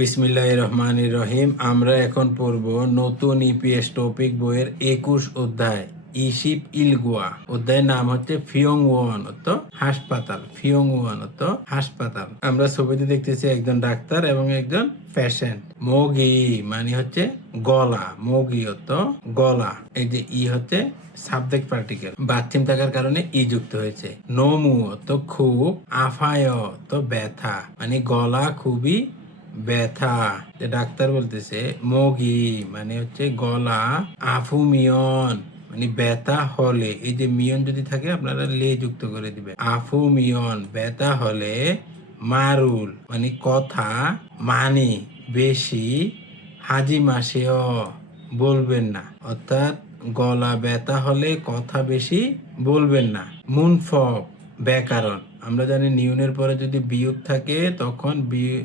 বিসমিল্লাহ রহমান রহিম আমরা এখন পড়ব নতুন ইপিএস টপিক বইয়ের একুশ অধ্যায় ইশিপ ইলগুয়া। অধ্যায়ের নাম হচ্ছে ফিয়ং অত হাসপাতাল। ফিয়ং অত হাসপাতাল। আমরা ছবিতে দেখতেছি একজন ডাক্তার এবং একজন পেশেন্ট মগি মানে হচ্ছে গলা। মগি অত গলা। এই যে ই হচ্ছে সাবজেক্ট পার্টিকেল বাথিম থাকার কারণে ই যুক্ত হয়েছে। নমু তো খুব। আফায় তো ব্যথা। মানে গলা খুবই ব্যথা। ডাক্তার বলতেছে, মগি মানে হচ্ছে গলা আফুমিয়ন মানে ব্যথা হলে, এই যে মিয়ন যদি থাকে, আপনারা লে যুক্ত করে দিবে আফুমিয়ন ব্যথা হলে মারুল মানে কথা মানে বেশি, হাজি মাসেও বলবেন না। অর্থাৎ গলা ব্যথা হলে, কথা বেশি বলবেন না। মুনফ ব্যাকরণ। আমরা জানি নিউনের পরে যদি বিয়োগ থাকে, তখন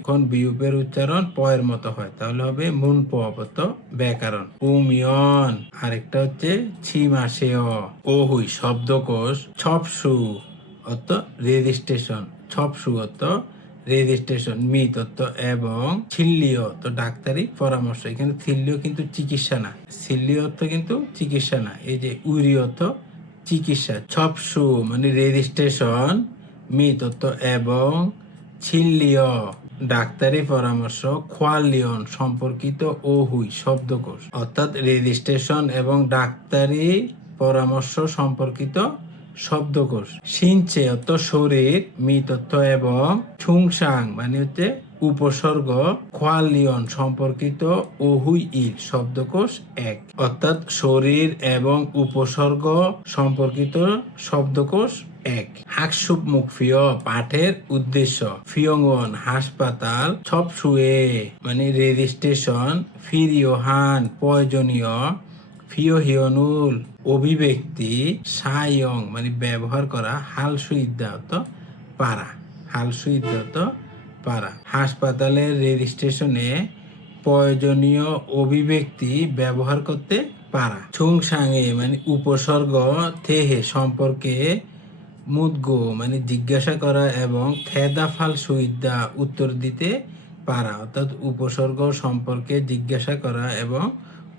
তখন বিয়োগের উচ্চারণ পয়ের মতো হয়। তাহলে হবে মুন পত ব্যাকরণ। উমিয়ন। আরেকটা হচ্ছে ছিমাসেয়। ওহুই, শব্দকোষ, ছপসু অত রেজিস্ট্রেশন। ছপসু অত রেজিস্ট্রেশন মিতত্ব এবং ছিল্লীয় তো ডাক্তারি পরামর্শ। এখানে ছিল্লীয় কিন্তু চিকিৎসা না। ছিল্লীয় অর্থ কিন্তু চিকিৎসা না। এই যে উরিয়ত চিকিৎসা। ছপসু মানে রেজিস্ট্রেশন। মিতত্ব এবং ছিল্লীয় ডাক্তারি পরামর্শ খোয়ালিয়ন সম্পর্কিত ওহুই শব্দকোষ। অর্থাৎ রেজিস্ট্রেশন এবং ডাক্তারি পরামর্শ সম্পর্কিত শব্দকোষ। সিনচে অর্থ শরীর মিতত্ব এবং ছুংসাং মানে হচ্ছে উপসর্গ খোয়ালিয়ন সম্পর্কিত ওহুই ইল শব্দকোষ এক। অর্থাৎ শরীর এবং উপসর্গ সম্পর্কিত শব্দকোষ এক। হাকসুপ মুখফিয় পাঠের উদ্দেশ্য। ফিয়ংন হাসপাতাল ছপ শুয়ে মানে রেজিস্ট্রেশন ফিরিওহান প্রয়োজনীয় ফিওহিয়নুল অভিব্যক্তি সায়ং মানে ব্যবহার করা হাল সুইদ্যাত পারা, হাল সুইদ্যাত পারা। হাসপাতালের রেজিস্ট্রেশনে প্রয়োজনীয় অভিব্যক্তি ব্যবহার করতে পারা। ছুং সাঙে মানে উপসর্গ থেহে সম্পর্কে মুদগো মানে জিজ্ঞাসা করা এবং থেদা ফাল সুইদা উত্তর দিতে পারা, অর্থাৎ উপসর্গ সম্পর্কে জিজ্ঞাসা করা এবং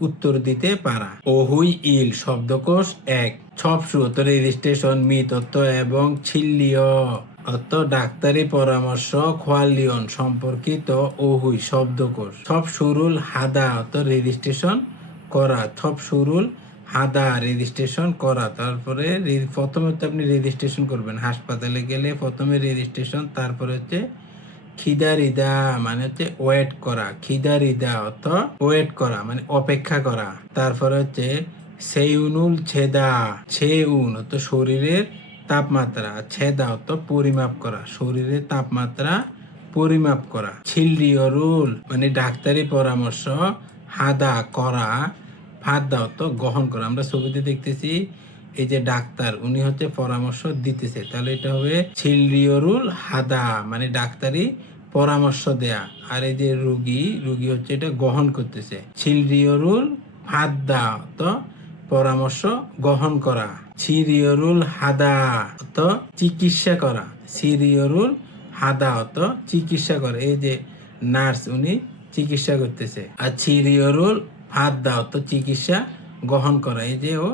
উত্তর দিতে পারা। ওহুই ইল, শব্দকোষ এক। ছপসু অর্থ রেজিস্ট্রেশন মিতত্ব এবং ছিল্লীয় অর্থ ডাক্তারি পরামর্শ, খোয়ালিয়ন সম্পর্কিত ওহুই শব্দকোষ। সব সুরুল হাদা অর্থ রেজিস্ট্রেশন করা। থপ সুরুল হাদা রেজিস্ট্রেশন করা, তারপরে প্রথমে তো আপনি রেজিস্ট্রেশন করবেন। হাসপাতালে গেলে প্রথমে রেজিস্ট্রেশন তারপরে হচ্ছে খিদারিদা মানে হচ্ছে ওয়েট করা। খিদারিদা অর্থ ওয়েট করা মানে অপেক্ষা করা। তারপরে হচ্ছে সেইউনুল ছেদা, ছেউন অর্থ শরীরের তাপমাত্রা। ছেদা অর্থ পরিমাপ করা, শরীরের তাপমাত্রা পরিমাপ করা। ছিলরিয়রুল মানে ডাক্তারি পরামর্শ, হাদা করা। ফাদা অর্থ গ্রহণ করা। আমরা ছবিতে দেখতেছি এই যে ডাক্তার, উনি হচ্ছে পরামর্শ দিতেছে। তাহলে এটা হবে ছিলরিয়রুল হাদা মানে ডাক্তারি পরামর্শ দেয়া। আর এই যে রুগী রুগী হচ্ছে এটা গ্রহণ করতেছে। ছিলরিয়রুল ফাদা তো পরামর্শ গ্রহণ করা। সিরিয়রুল হাদা তো চিকিৎসা করা। সিরিয়রুল হাদা অত চিকিৎসা করে। এই যে নার্স, উনি চিকিৎসা করতেছে। আর সিরিয়রুল হাদা অত চিকিৎসা গ্রহণ করা। এই যে ও,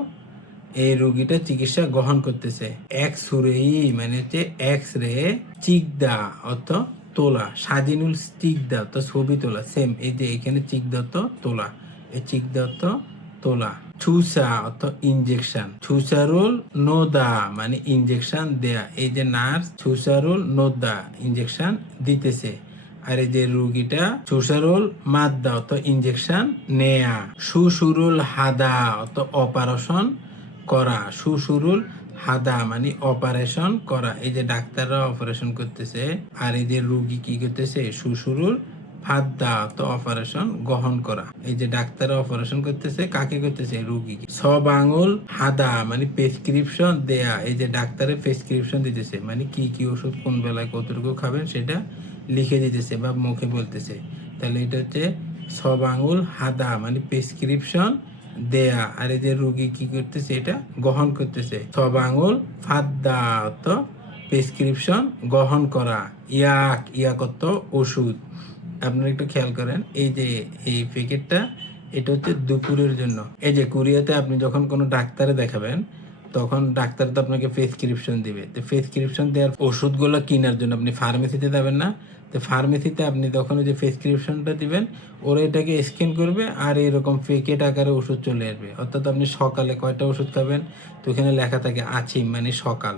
এই রোগীটা চিকিৎসা গ্রহণ করতেছে। এক্স রেই মানে হচ্ছে এক্স রে চিকদা অর্থ তোলা। সাজিনুল চিকদা তো ছবি তোলা। সেম এই যে এখানে চিকদা অর্থ তোলা। এই চিকদা অর্থ তোলা। ছুসা, অর্থ ইনজেকশন ছুসারুল নোদা মানে ইনজেকশন দেয়া। এই যে নার্স ছুসারুল নোদা ইনজেকশন দিতেছে। আর এই যে রুগীটা সুসারুল মাদ্দা অত ইঞ্জেকশন নেয়া। সুসুরুল হাদা অত অপারেশন করা। সুসুরুল হাদা মানে অপারেশন করা। এই যে ডাক্তাররা অপারেশন করতেছে, আর এই যে রুগী কি করতেছে? সুসুরুল ফাদ্দা তো অপারেশন গ্রহণ করা। এই যে ডাক্তার অপারেশন করতেছে, কাকে করতেছে? রুগীকে। সব আঙুল হাদা মানে প্রেসক্রিপশন দেয়া। এই যে ডাক্তারের প্রেসক্রিপশন দিতেছে। মানে কি কি ওষুধ কোন বেলায় কতটুকু খাবেন সেটা লিখে দিতেছে বা মুখে বলতেছে। তাহলে এটা হচ্ছে সব আঙুল হাদা মানে প্রেসক্রিপশন দেয়া। আর এই যে রুগী কি করতেছে, এটা গ্রহণ করতেছে। সব আঙুল ফাদ্দা তো প্রেসক্রিপশন গ্রহণ করা। ইয়াক ইয়াকত ওষুধ। আপনারা একটু খেয়াল করেন, এই যে এই প্যাকেটটা এটা হচ্ছে দুপুরের জন্য। এই যে কুরিয়াতে আপনি যখন কোনো ডাক্তারে দেখাবেন তখন ডাক্তার তো আপনাকে প্রেসক্রিপশন দিবে। তো প্রেসক্রিপশন দেওয়ার ওষুধগুলো কেনার জন্য আপনি ফার্মেসিতে যাবেন না। তো ফার্মেসিতে আপনি তখন ওই যে প্রেসক্রিপশনটা দিবেন, ওরা এটাকে স্ক্যান করবে আর এরকম প্যাকেট আকারে ওষুধ চলে আসবে। অর্থাৎ আপনি সকালে কয়টা ওষুধ খাবেন? তো ওখানে লেখা থাকে আছিম মানে সকাল।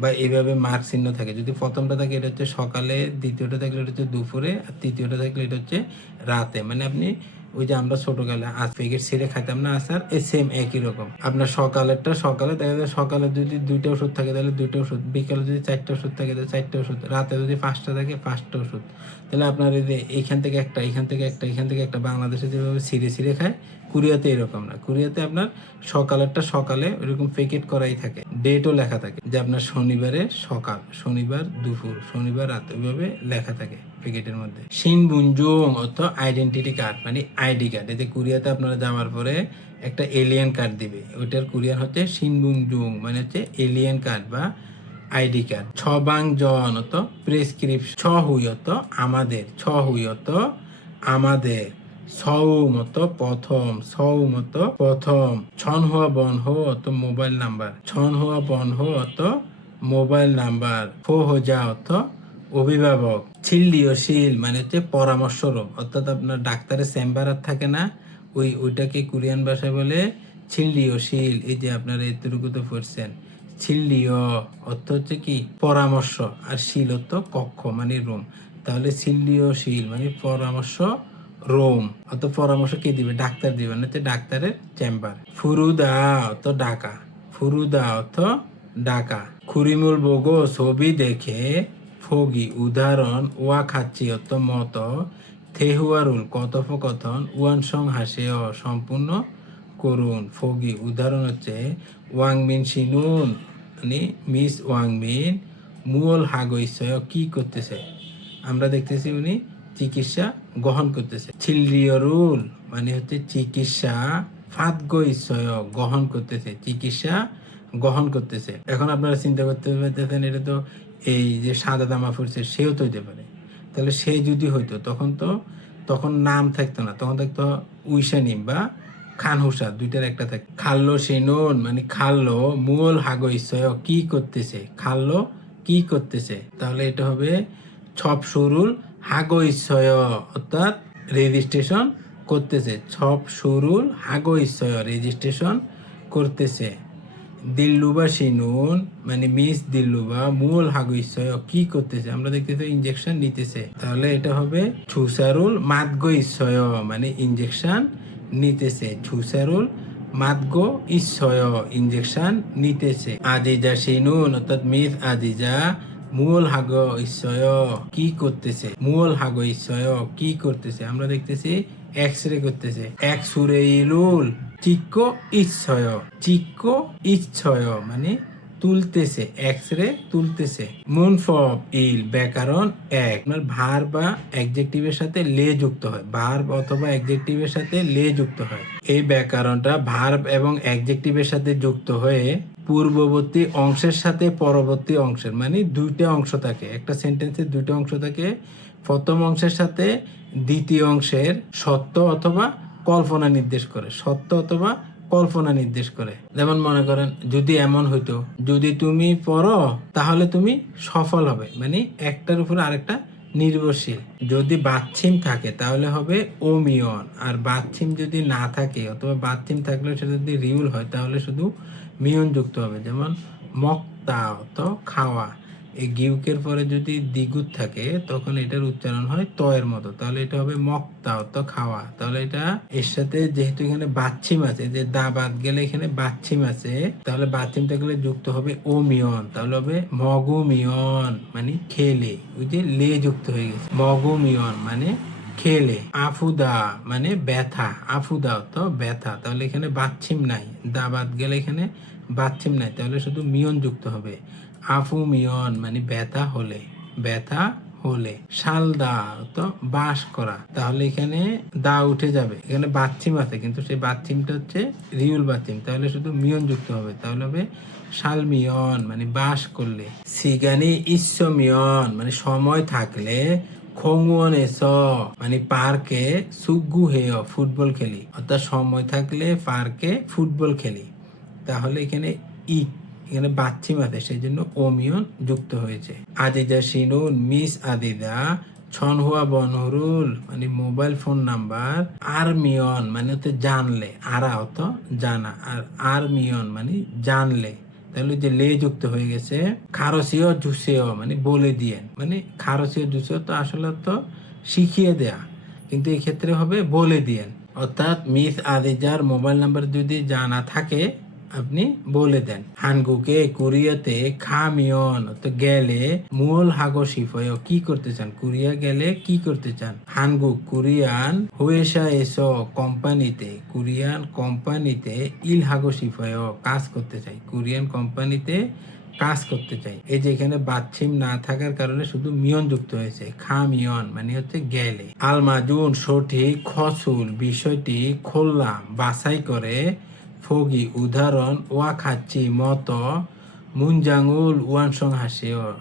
বা এইভাবে মার্ক চিহ্ন থাকে। যদি প্রথমটা থাকে, এটা হচ্ছে সকালে, দ্বিতীয়টা থাকলে এটা হচ্ছে দুপুরে, আর তৃতীয়টা থাকলে এটা হচ্ছে রাতে। মানে আপনি ওই যে আমরা ছোটকালে আজ প্যাকেট ছেড়ে খাইতাম না আসার, এই সেম একই রকম। আপনার সকালেরটা, সকালে দেখা যায় সকালে যদি দুইটা ওষুধ থাকে, তাহলে দুইটা ওষুধ। বিকালে যদি চারটা ওষুধ থাকে, তাহলে চারটা ওষুধ। রাতে যদি পাঁচটা থাকে, পাঁচটা ওষুধ। তাহলে আপনার এই যে এখান থেকে একটা, এখান থেকে একটা, এখান থেকে একটা, বাংলাদেশে যেভাবে ছিঁড়ে ছিঁড়ে খায় কুরিয়াতে এরকম না। কুরিয়াতে আপনার সকালেরটা সকালে এরকম প্যাকেট করাই থাকে। ডেটও লেখা থাকে যে আপনার শনিবারে সকাল, শনিবার দুপুর, শনিবার রাত ওইভাবে লেখা থাকে প্যাকেটের মধ্যে। সিনবুঞ্জুং অর্থ আইডেন্টিটি কার্ড মানে আইডি কার্ড এতে কুরিয়াতে আপনারা যাওয়ার পরে একটা এলিয়েন কার্ড দিবে। ওইটার কুরিয়ান হচ্ছে সিনবুঞ্জুং মানে হচ্ছে এলিয়েন কার্ড বা আইডি কার্ড ছ বাং জন অত প্রেসক্রিপশন ছ হুই অত আমাদের, ছ হুই অত আমাদের। ছৌ মতো প্রথম ছৌ মতো প্রথম। ছন হওয়া বন অত মোবাইল নাম্বার। ছন হওয়া বন অত মোবাইল নাম্বার। ফো হো যা অত অভিভাবক। ছিল্লিয়শীল মানে হচ্ছে পরামর্শ রোগ অর্থাৎ আপনার ডাক্তারের চেম্বার আর থাকে না, ওই ওইটাকে কোরিয়ান ভাষায় বলে ছিল্লিয়শীল এই যে আপনারা এতটুকু তো পড়ছেন ছিল্লিয় অর্থ হচ্ছে কি? পরামর্শ। আর শীল অর্থ কক্ষ মানে রুম। তাহলে ছিল্লিয়শীল মানে পরামর্শ রোম। অত পরামর্শ কে দিবে? ডাক্তার দিবে না ডাক্তারের চেম্বার ফুরুদা অত ডাকা ফুরুদা অর্থ ডাকা খুরিমুল বগো, ছবি দেখে ফগি, উদাহরণ, ওয়া খাচ্ছি, অত মত। থেহুয়ারুল, কথোপকথন ওয়ান সং হাসেও সম্পূর্ণ করুন। ফগি, উদাহরণ হচ্ছে, ওয়াংমিন সিনুন মানে মিস ওয়াংমিন মুল হাগইসয় কি করতেছে? আমরা দেখতেছি উনি চিকিৎসা গ্রহণ করতেছে। ছিল্লিয়রুল মানে হচ্ছে চিকিৎসা ইসয় গ্রহণ করতেছে, চিকিৎসা গ্রহণ করতেছে। এখন আপনারা চিন্তা করতে পারতেছেন, এটা তো এই যে সাদা দামা ফুরছে, সেও তো হইতে পারে। তাহলে সে যদি হইতো, তখন তো, তখন নাম থাকতো না। তখন থাকতো উইসানিম বা খান হুসা দুইটার একটা থাকে খাল্লো সেনুন মানে খাল্লো মূল হাগো ইসয় কি করতেছে? খাল্লো কি করতেছে? তাহলে এটা হবে ছপ সরুল হাগো ইসয় অর্থাৎ রেজিস্ট্রেশন করতেছে। ছপ সরুল হাগো ইসয় রেজিস্ট্রেশন করতেছে। দিল্লুবা সিনুন মানে মিস দিল্লুবা, মূল হাগু ইসয় কি করতেছে? আমরা দেখতেছি ইনজেকশন নিতেছে। তাহলে এটা হবে ছুসারুল মাদগো ইসয় মানে ইনজেকশন নিতেছে। ছুসারুল মাদগো ইসয় ইনজেকশন নিতেছে। আজিজা সিনুন, অর্থাৎ মিস আজিজা মূল হাগ ইসয় কি করতেছে? মূল হাগ ইসয় কি করতেছে? আমরা দেখতেছি এক্স রে করতেছে। এক্স রে ইলুল চিক্ক ইচ্ছয় চিক্ক ইচ্ছয় মানে তুলতেছে এক্স রে তুলতেছে। মুন ফব ইল ব্যাকরণ এক। আপনার ভার বা অ্যাডজেক্টিভের সাথে লে যুক্ত হয়। ভার অথবা অ্যাডজেক্টিভের সাথে লে যুক্ত হয়। এই ব্যাকরণটা ভার এবং অ্যাডজেক্টিভের সাথে যুক্ত হয়ে পূর্ববর্তী অংশের সাথে পরবর্তী অংশের মানে দুইটা অংশ থাকে। একটা সেন্টেন্সের দুইটা অংশ থাকে, প্রথম অংশের সাথে দ্বিতীয় অংশের সত্য অথবা কল্পনা নির্দেশ করে। সত্য অথবা কল্পনা নির্দেশ করে। যেমন মনে করেন, যদি এমন হইতো, যদি তুমি পড়ো, তাহলে তুমি সফল হবে। মানে একটার উপরে আরেকটা নির্ভরশীল। যদি বাচ্ছিম থাকে, তাহলে হবে ওমিয়ন। আর বাচ্ছিম যদি না থাকে, অথবা বাচ্ছিম থাকলে সেটা যদি রিউল হয়, তাহলে শুধু মিয়ন যুক্ত হবে। যেমন মক্তা অত খাওয়া। এই গিউকের পরে যদি দ্বিগুত থাকে, তখন এটার উচ্চারণ হয় তয়ের মতো। তাহলে এটা হবে মক্তা তো খাওয়া। তাহলে এটা এর সাথে যেহেতু এখানে বাচ্ছিম আছে, যে দা বাদ গেলে এখানে বাচ্ছিম আছে, তাহলে বাচ্ছিম থাকলে যুক্ত হবে ও মিয়ন তাহলে হবে মগু মিয়ন মানে খেলে। ওই যে লে যুক্ত হয়ে গেছে। মগু মিয়ন মানে খেলে। আফুদা মানে ব্যথা। আফুদা তো ব্যথা। তাহলে এখানে বাচ্ছিম নাই। দা বাদ গেলে এখানে বাচ্ছিম নাই, তাহলে শুধু মিয়ন যুক্ত হবে। আফু মিয়ন মানে ব্যথা হলে। ব্যথা হলে। শালদা তো বাস করা। তাহলে এখানে দা উঠে যাবে। এখানে বাচ্চিম আছে, কিন্তু সেই বাচ্চিমটা হচ্ছে রিউল বাচ্চিম তাহলে শুধু মিয়ন যুক্ত হবে। তাহলে হবে শালমিয়ন মানে বাস করলে। সিগানি ইস্যমিয়ন মানে সময় থাকলে খোংওয়ান এস মানে পার্কে সুগু হেয় ফুটবল খেলি। অর্থাৎ সময় থাকলে পার্কে ফুটবল খেলি। তাহলে এখানে ই, এখানে বাচ্চিম আছে সেই জন্য ওমিয়ন যুক্ত হয়েছে। আদিদা শিনুন, মিস আদিদা ছনহুয়া বনহরুল মানে মোবাইল ফোন নাম্বার, আরমিয়ন মানে হচ্ছে জানলে, আরা অত জানা, আর আরমিয়ন মানে জানলে। তাহলে যে লে যুক্ত হয়ে গেছে, খারসীয় জুসেও মানে বলে দিয়েন মানে খারসীয় জুসেও তো আসলে তো শিখিয়ে দেয়া, কিন্তু এক্ষেত্রে হবে বলে দিয়েন অর্থাৎ মিস আদিজার মোবাইল নাম্বার যদি জানা থাকে আপনি বলে দেন। হানগুকে কোরিয়াতে খামিয়ন, তো গেলে মূল হাগো শিফয় কি করতে চান? কোরিয়া গেলে কি করতে চান? হানগুক কোরিয়ান হুয়েসা এসো কোম্পানিতে, কোরিয়ান কোম্পানিতে ইল হাগো শিফয় কাজ করতে চাই কোরিয়ান কোম্পানিতে কাজ করতে চাই এই যে এখানে বাচ্ছিম না থাকার কারণে শুধু মিয়ন যুক্ত হয়েছে। খা মিয়ন মানে হচ্ছে গেলে। আলমাজুন সঠিক খসুল বিষয়টি খুললাম বাছাই করে ফগি উদাহরণ ওয়া খাচ্ছি মত মুনজাঙ্গুল ওয়ানসং হাসিও।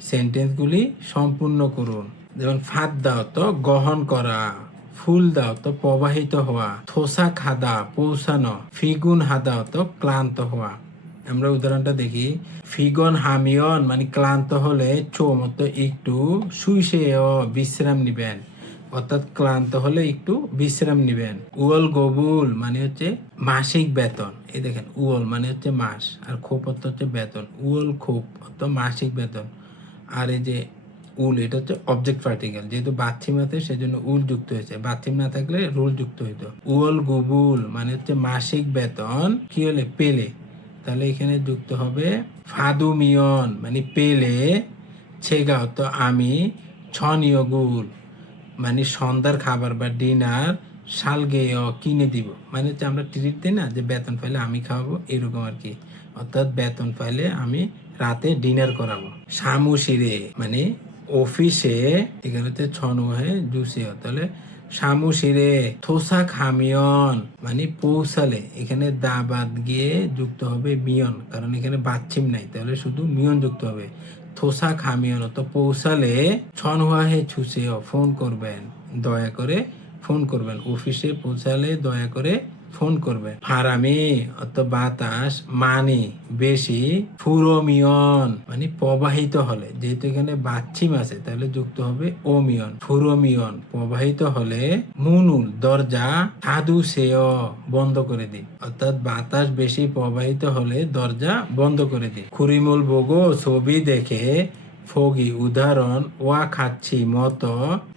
সেন্টেন্সগুলি সম্পূর্ণ করুন। যেমন, ফাঁদ দাও তো গ্রহণ করা। ফুল দাও তো, প্রবাহিত হওয়া। থোসা খাদা, পৌঁছানো। ফিগুন হাদাও তো, ক্লান্ত হওয়া। আমরা উদাহরণটা দেখি। ফিগন হামিয়ন মানে ক্লান্ত হলে চো মতো একটু শুইছে বিশ্রাম নিবেন। অর্থাৎ ক্লান্ত হলে একটু বিশ্রাম নিবেন। উয়ল গবুল মানে হচ্ছে মাসিক বেতন। এই দেখেন উয়ল মানে হচ্ছে মাস, আর খোপ অর্থ হচ্ছে বেতন। উয়ল খোপ অর্থ মাসিক বেতন। আর এই যে উল, এটা হচ্ছে অবজেক্ট পার্টিকেল যেহেতু বাথিমাতে সেজন্য উল যুক্ত হয়েছে। বাথিম না থাকলে রুল যুক্ত হইতো। উয়ল গবুল মানে হচ্ছে মাসিক বেতন। কি হলে? পেলে। তাহলে এখানে যুক্ত হবে ফাদুমিয়ন মানে পেলে ছেগা তো আমি ছনীয় গুল মানে সন্ধ্যার খাবার বা ডিনার শালগেয় কিনে দিব। মানে হচ্ছে আমরা ট্রিট দিই না যে বেতন পাইলে আমি খাওয়াবো, এরকম আর কি। অর্থাৎ বেতন পাইলে আমি রাতে ডিনার করাবো। সামুশিরে মানে অফিসে, এখানে হচ্ছে ছনু হয়ে জুসিও তাহলে সামুশিরে থোসা খামিয়ন মানে পৌঁছালে এখানে দা বাদ গিয়ে যুক্ত হবে মিয়ন, কারণ এখানে বাচ্চিম নাই, তাহলে শুধু মিয়ন যুক্ত হবে। থোসা খামিয়ন তো পৌঁছালে ছন হওয়া হে ছুসেও ফোন করবেন। দয়া করে ফোন করবেন। অফিসে পৌঁছালে দয়া করে ফোন করবে। ফারামি, অত বাতাস, মানি, বেশি, ফুরোমিয়ন মানে প্রবাহিত হলে। যেহেতু এখানে বাচ্চিম আছে, তাহলে যুক্ত হবে ওমিয়ন। ফুরোমিয়ন, প্রবাহিত হলে মুনুল, দরজা, সাধু সেও বন্ধ করে দিন। অর্থাৎ বাতাস বেশি প্রবাহিত হলে দরজা বন্ধ করে দিন। খুরিমুল বগো, ছবি দেখে ফগি, উদাহরণ, ওয়া খাচ্ছি, মত,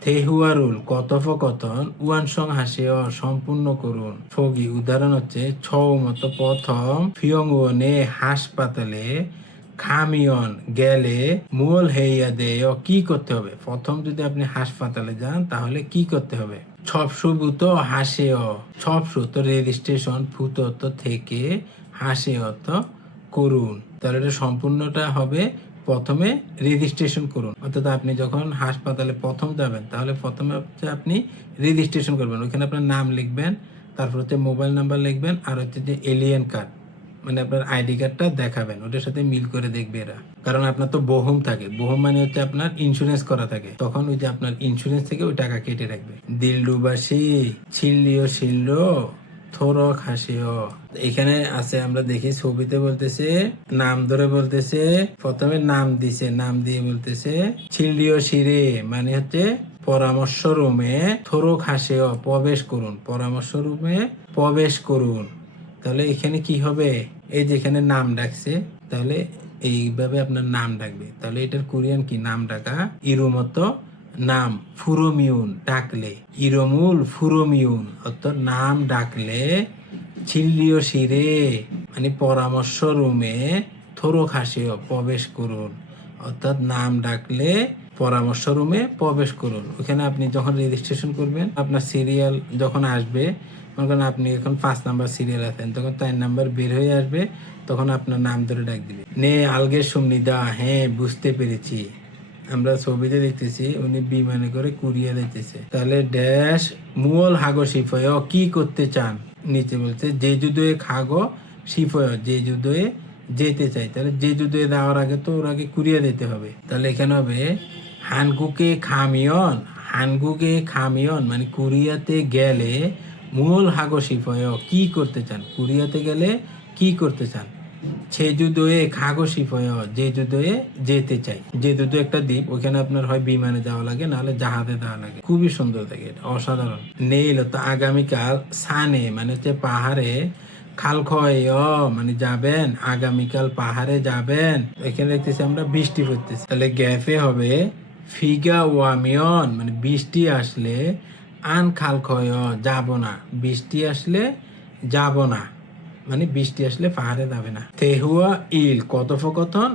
থেহুয়ারুল, কথোপকথন উয়ানসং হাসিও সম্পূর্ণ করুন। ফগি, উদাহরণ হচ্ছে, ছৌ মত, প্রথম ফিয়ংওনে হাসপাতালে খামিয়ন, গেলে, মূল হেইয়া দেয় কি করতে হবে? প্রথম যদি আপনি হাসপাতালে যান, তাহলে কি করতে হবে? ছপসুবুত হাসেও ছপসুত রেজিস্ট্রেশন ফুতত থেকে হাসে অত করুন। তাহলে এটা সম্পূর্ণটা হবে প্রথমে রেজিস্ট্রেশন করুন। অর্থাৎ আপনি যখন হাসপাতালে প্রথম যাবেন, তাহলে প্রথমে হচ্ছে আপনি রেজিস্ট্রেশন করবেন। ওখানে আপনার নাম লিখবেন, তারপর হচ্ছে মোবাইল নাম্বার লিখবেন, আর হচ্ছে যে এলিয়েন কার্ড মানে আপনার আইডি কার্ডটা দেখাবেন। ওটার সাথে মিল করে দেখবে এরা। কারণ আপনার তো বহম থাকে। বহম মানে হচ্ছে আপনার ইন্স্যুরেন্স করা থাকে। তখন ওই যে আপনার ইন্স্যুরেন্স থেকে ওই টাকা কেটে রাখবে। দিলডুবাসী ছিল্লিও শিল্ল থোরক হাসিও। এখানে আছে, আমরা দেখি ছবিতে বলতেছে, নাম ধরে বলতেছে, প্রথমে নাম দিছে, নাম দিয়ে বলতেছে শিরে মানে হচ্ছে পরামর্শ রুমে থোরক হাসিও, প্রবেশ করুন, পরামর্শ রুমে প্রবেশ করুন। তাহলে এখানে কি হবে? এই যেখানে নাম ডাকছে, তাহলে এইভাবে আপনার নাম ডাকবে। তাহলে এটার কোরিয়ান কি? নাম ডাকা ইরুমতো নাম ফুরোমিউন ডাকলে। ইরমুল ফুরোমিউন, অর্থাৎ নাম ডাকলে ছিল্লিও শিরে। মানে পরামর্শ রুমে থোরো খাসিও প্রবেশ করুন। অর্থাৎ নাম ডাকলে পরামর্শ রুমে প্রবেশ করুন। ওখানে আপনি যখন রেজিস্ট্রেশন করবেন, আপনার সিরিয়াল যখন আসবে, মনে করেন আপনি এখন পাঁচ নাম্বার সিরিয়াল আছেন, তখন চার নাম্বার বের হয়ে আসবে, তখন আপনার নাম ধরে ডাক দিবে। নে আলগে সুমনিদা হ্যাঁ বুঝতে পেরেছি। আমরা ছবিতে দেখতেছি, উনি বিমানে করে কুরিয়া দিতেছে। তাহলে ড্যাশ মূল হাগো শিফয় কি করতে চান? নিচে বলছে যে যুদয়ে খাগো শিফয় যে যুদয়ে যেতে চাই। তাহলে যে যুদয়ে দেওয়ার আগে তো ওর আগে কুরিয়া দিতে হবে। তাহলে এখানে হবে হানকুকে খামিয়ন হানকুকে খামিয়ন। মানে কোরিয়াতে গেলে মূল হাগসিফয় কি করতে চান? কোরিয়াতে গেলে কি করতে চান? চেজুদোয়ে খাগসিফয় জেজুদোয়ে যেতে চাই। জেজুদো একটা দ্বীপ, ওখানে আপনার হয় বিমানে যাওয়া লাগে, নাহলে জাহাজে যাওয়া লাগে। খুবই সুন্দর এটা, অসাধারণ। নেইল তো আগামীকাল সানে মানে হচ্ছে পাহাড়ে খাল খয় মানে যাবেন, আগামীকাল পাহাড়ে যাবেন। এখানে দেখতেছি আমরা বৃষ্টি পড়তেছি। তাহলে গ্যাফে হবে ফিগা ওয়ামিয়ন মানে বৃষ্টি আসলে আন খাল খয় যাব না। বৃষ্টি আসলে যাব না। মানে বৃষ্টি আসলে পাহাড়ে যাবে না। তেহুয়া, ইল, কথোপকথন,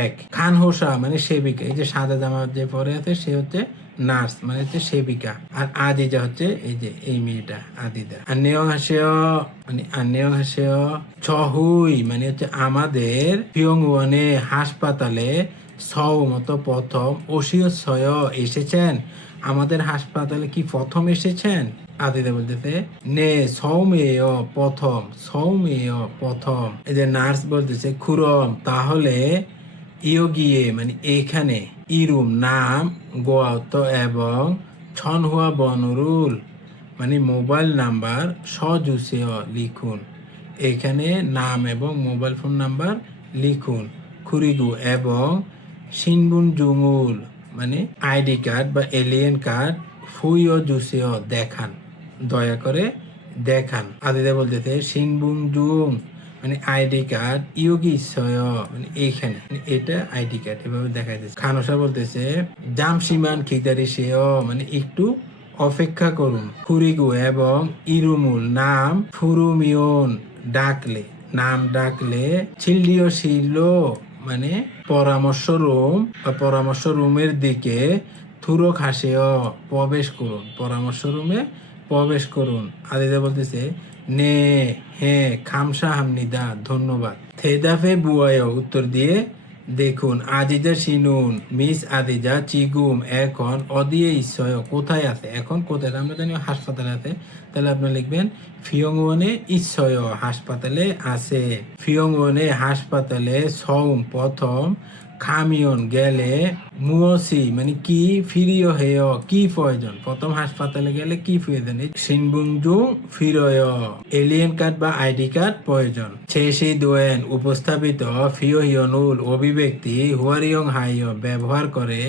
এক। খান হোসা মানে সেবিকা। এই যে সাদা জামা যে পরে আছে, সে হচ্ছে নার্স মানে হচ্ছে সেবিকা। আর আজিজা হচ্ছে এই যে এই মেয়েটা আদিদা আর নেয়ং হাসেয় মানে আর নেয়ং হাসেয় ছহুই মানে হচ্ছে আমাদের পিয়ংওয়ানে হাসপাতালে সৌ মতো প্রথম ওসিও ছয় এসেছেন। আমাদের হাসপাতালে কি প্রথম এসেছেন? আদিদা বলতেছে নে সৌমেয় প্রথম সৌমেয় প্রথম। এই যে নার্স বলতেছে, খুরম, তাহলে ইও গিয়ে মানে এখানে ইরুম, নাম গোয়াত এবং ছনহুয়া বনরুল মানে মোবাইল নাম্বার সজুসেয় লিখুন। এখানে নাম এবং মোবাইল ফোন নাম্বার লিখুন। খুরিগু এবং সিনবুন জুমুল মানে আইডি কার্ড বা এলিয়েন কার্ড ফুইও জুসেও দেখান। দয়া করে দেখান। আদিদা বলতেছে সিনবুং জুং মানে আইডি কার্ড ইয়োগি মানে এইখানে। মানে এটা আইডি কার্ড, এভাবে দেখা যাচ্ছে খানসা বলতেছে জামসিমান খিদারি সেও মানে একটু অপেক্ষা করুন। ফুরিগু এবং ইরুমুল নাম ফুরুমিয়ন ডাকলে নাম ডাকলে ছিল্লিও শিল মানে পরামর্শ রুম, বা পরামর্শ রুমের দিকে থুরো খাসেও প্রবেশ করুন। পরামর্শ রুমে প্রবেশ করুন। আদিদা বলতেছে, নে, হে, খামসা হামনিদা, ধন্যবাদ। থেদাফে বুয়ায় উত্তর দিয়ে, দেখুন, আজিজা সিনুন, মিস আদিজা চিগুম, এখন অদিয়ে ইসয় কোথায় আছে? এখন কোথায়? আমরা জানি হাসপাতালে আছে। তাহলে আপনি লিখবেন ফিয়ংওনে ইসয় হাসপাতালে আছে। ফিয়ংওনে হাসপাতালে সৌম প্রথম খামিয়ন গেলে মুসি মানে কি ফিরিও হেয়, কি প্রয়োজন? প্রথম হাসপাতালে গেলে কি প্রয়োজন? সিনবুংজু ফিরয়, এলিয়েন কার্ড বা আইডি কার্ড প্রয়োজন। শেষি দোয়েন উপস্থাপিত ফিও হিয়নুল অভিব্যক্তি হুয়ারিয়ং হাইয় ব্যবহার করে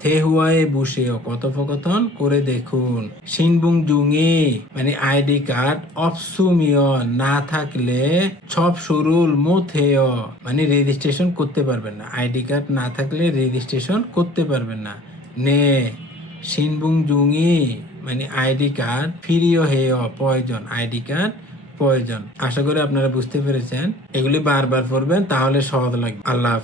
থেহুয়ায়ে বুসেও কথোপকথন করে দেখুন। সিনবুং জুঙি মানে আইডি কার্ড, অপসুমিয় না থাকলে সব সুরুল মুথেয়। মানে রেজিস্ট্রেশন করতে পারবেন না। আইডি কার্ড না থাকলে রেজিস্ট্রেশন করতে পারবেন না। নে, সিনবুং জুঙি মানে আইডি কার্ড ফিরিও হেয় প্রয়োজন আইডি কার্ড প্রয়োজন আশা করি আপনারা বুঝতে পেরেছেন। এগুলি বারবার পড়বেন, তাহলে সহজ লাগবে। আল্লাহ।